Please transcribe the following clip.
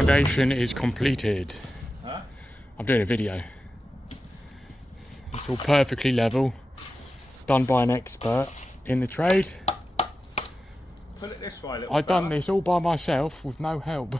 foundation is completed. Huh? I'm doing a video. It's all perfectly level, done by an expert in the trade. Put it this way, little I've done fella. this all by myself with no help.